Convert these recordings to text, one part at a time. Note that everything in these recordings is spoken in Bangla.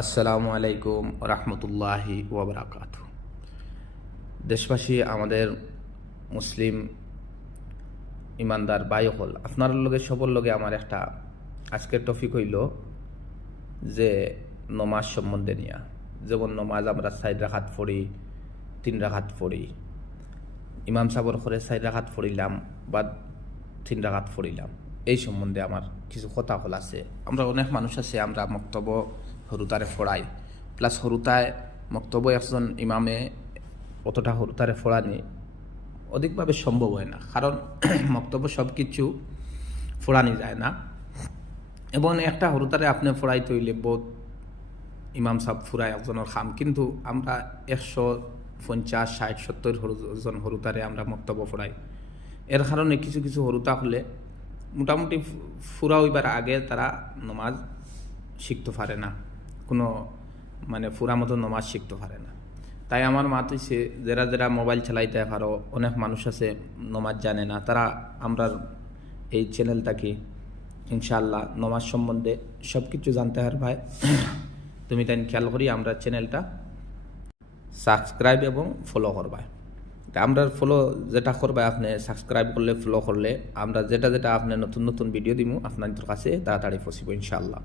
আসসালামু আলাইকুম রহমতুল্লাহি ওবরাকাতু। দেশবাসী, আমাদের মুসলিম ইমানদার ভাই হল, আপনার লগে সবর লগে আমার একটা আজকের টপিক হইল যে নমাজ সম্বন্ধে নিয়া। যেমন নমাজ আমরা 4 রাকাত পড়ি, 3 রাকাত পড়ি, ইমাম সাবর করে 4 রাকাত পড়িলাম বা 3 রাকাত পড়িলাম, এই সম্বন্ধে আমার কিছু কথা হল আছে। আমরা অনেক মানুষ আছে, আমরা মক্তব্য হরুতারে ফোড়াই, প্লাস হরুতায় মক্তব্য একজন ইমামে অতটা হরুতারে ফোড়ানি অধিকভাবে সম্ভব হয় না, কারণ মক্তব্য সব কিছু ফোড়ানি যায় না। এবং একটা হরুতারে আপনি ফোড়াইতে হইলে বহুত ইমাম সাহেব ফুরায় একজনের খাম, কিন্তু আমরা 150, 60, 70 জন হরুতারে আমরা মক্তব্য ফোড়াই। এর কারণে কিছু কিছু হরুতা হলে মোটামুটি ফুরা হইবার আগে তারা নমাজ শিখতে পারে না, কোনো ফুরা মতো নমাজ শিখতে পারে না। তাই আমার মাত হইছে, যারা যারা মোবাইল চালাইতে পারো, অনেক মানুষ আছে নমাজ জানে না, তারা আমরা এই চ্যানেলটাকে ইনশাআল্লাহ নমাজ সম্বন্ধে সব কিছু জানতে পারবে। তুমি তাই খেয়াল করি আমরা চ্যানেলটা সাবস্ক্রাইব এবং ফলো করবা। আমরা ফলো যেটা করবে, আপনি সাবস্ক্রাইব করলে, ফলো করলে আমরা যেটা যেটা আপনি নতুন নতুন ভিডিও দিব আপনাদের কাছে তাড়াতাড়ি পৌঁছব ইনশাআল্লাহ।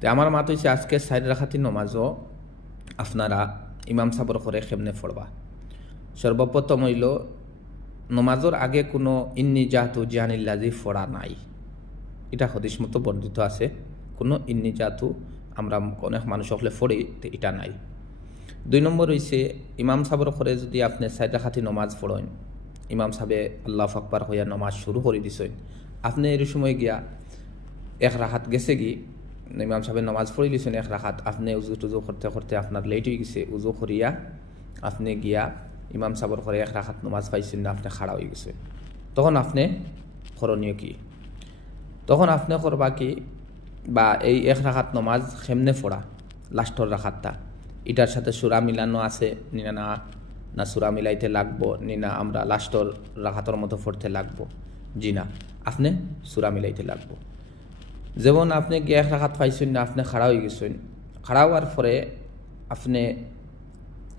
তো আমার মাত হয়েছে আজকে 4 রাকাতি নমাজও আপনারা ইমাম সাবর করে কেমনে পড়বা। সর্বপ্রথম হইল, নমাজের আগে কোনো ইন্নি জাতু জাহানিল্লাজি পড়া নাই, এটা হদিস মতো বর্ণিত আছে। কোনো ইন্নি জাতু আমরা অনেক মানুষ হলে পড়ি, তো এটা নাই। 2 নম্বর হইছে, ইমাম সাবর করে যদি আপনি 4 রাকাতি নমাজ পড়েন, ইমাম সাহেবে আল্লাহু আকবার হইয়া নমাজ শুরু করে দিছেন, আপনি এর সময় গিয়া 1 রাকাত গেছে কি, ইমাম সাহেবের নমাজ পড়ে দিয়েছেন 1 রাকাত, আপনি উজু টুজু করতে করতে আপনার লেট হয়ে গেছে, উজু করিয়া আপনি গিয়া ইমাম সাবর করে 1 রাকাত নমাজ পাইছেন না, আপনি খাড়া হয়ে গেছে, তখন আপনি করণীয় কি? তখন আপনি করবা কি, বা এই 1 রাকাত নমাজ কেমনে পড়া, লাস্টর রাকাতটা এটার সাথে সূরা মিলানো আছে নিনা না, না সূরা মিলাইতে লাগবো নিনা আমরা লাস্টর রাকাতের মতো পড়তে লাগবো? জি না, আপনি সূরা মিলাইতে লাগবো। যেমন আপনি গিয়ে 1 রাকাত পাইছেন না, আপনি খাড়া হয়ে গেছেন, খাড়া হওয়ার পরে আপনি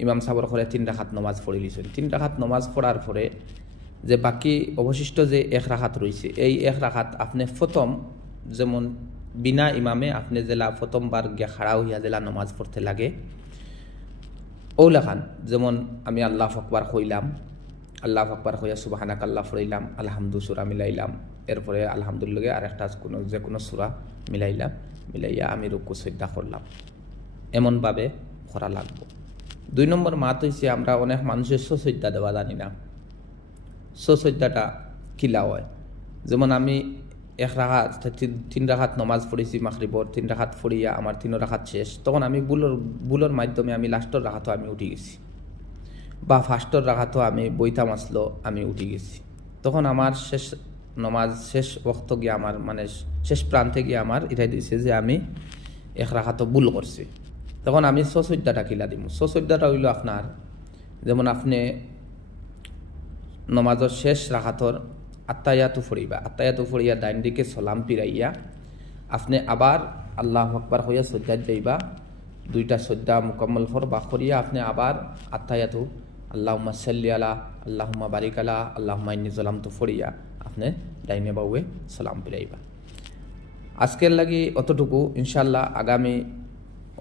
ইমাম সাবর করে 3 রাকাত নমাজ পড়ে লিছেন। 3 রাকাত নমাজ পড়ার পরে যে বাকি অবশিষ্ট যে 1 রাকাত রয়েছে, এই 1 রাকাত আপনি প্রথম, যেমন বিনা ইমামে আপনি জেলা প্রথমবার গিয়া খাড়া হইয়া জেলা নমাজ পড়তে লাগে, ওলাখান যেমন আমি আল্লাহু আকবার কইলাম, আল্লাহু আকবার হইয়া সুবহানাক আল্লাহ পড়িলাম, আলহামদু সূরা মিলাইলাম, এরপরে আলহামদুলিল্লাহ আর একটা যে কোনো সূরা মিলাইলাম, মিলাইয়া আমি রুকু সিজদা করলাম, এমনভাবে করা লাগবো। 2 নম্বর মাত হইছে, আমরা অনেক মানুষের সজদা দেওয়া জানি না। সজদাটা কিলা হয়, যেমন আমি 1 রাকাত 3 রাকাত নমাজ পড়েছি মাগরিবর, 3 রাকাত পড়িয়া আমার 3 রাকাত শেষ, তখন আমি বুলোর মাধ্যমে আমি লাস্টর রাকাতও আমি উঠে গেছি, বা ফার্স্টর রাকাতও আমি বইতাম আসলো আমি উঠে গেছি, তখন আমার শেষ নমাজ শেষ ওয়াক্ত গিয়ে আমার শেষ প্রান্তে গিয়ে আমার এটাই দিয়েছে যে আমি 1 রাকাতও ভুল করছি। তখন আমি সজদাটা কিলা দিব। সজদাটা হইল আপনার, যেমন আপনি নমাজের শেষ রাকাতর আত্তায়াতু ফড়িবা, আত্তায়াতু ফড়িয়া ডাইন দিকে সালাম ফিরাইয়া আপনি আবার আল্লাহু আকবার হইয়া সজ্জাত যাইবা, 2টা সজ্জা মুকম্মল করবা, করিয়া আপনি আবার আত্তায়াতু আল্লাহুম্মা সাল্লি আলা আল্লাহুম্মা বারিক আলা আল্লাহুম্মা ইন্নী যালামতু ফড়িয়া আপনি ডাইনে বাউয়ে সালাম ফিরাইবা। আজকের লাগি অতটুকু। ইনশাআল্লাহ আগামী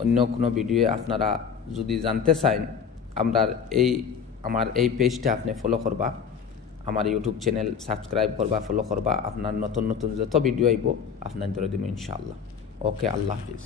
অন্য কোনো ভিডিও আপনারা যদি জানতে চান, আমার এই পেজটা আপনি ফলো করবা, আমার ইউটিউব চ্যানেল সাবস্ক্রাইব করবা, ফলো করবা, আপনার নতুন নতুন যত ভিডিও আইব আপনার ধরে দিব ইনশাআল্লাহ। ওকে, আল্লাহ হাফিজ।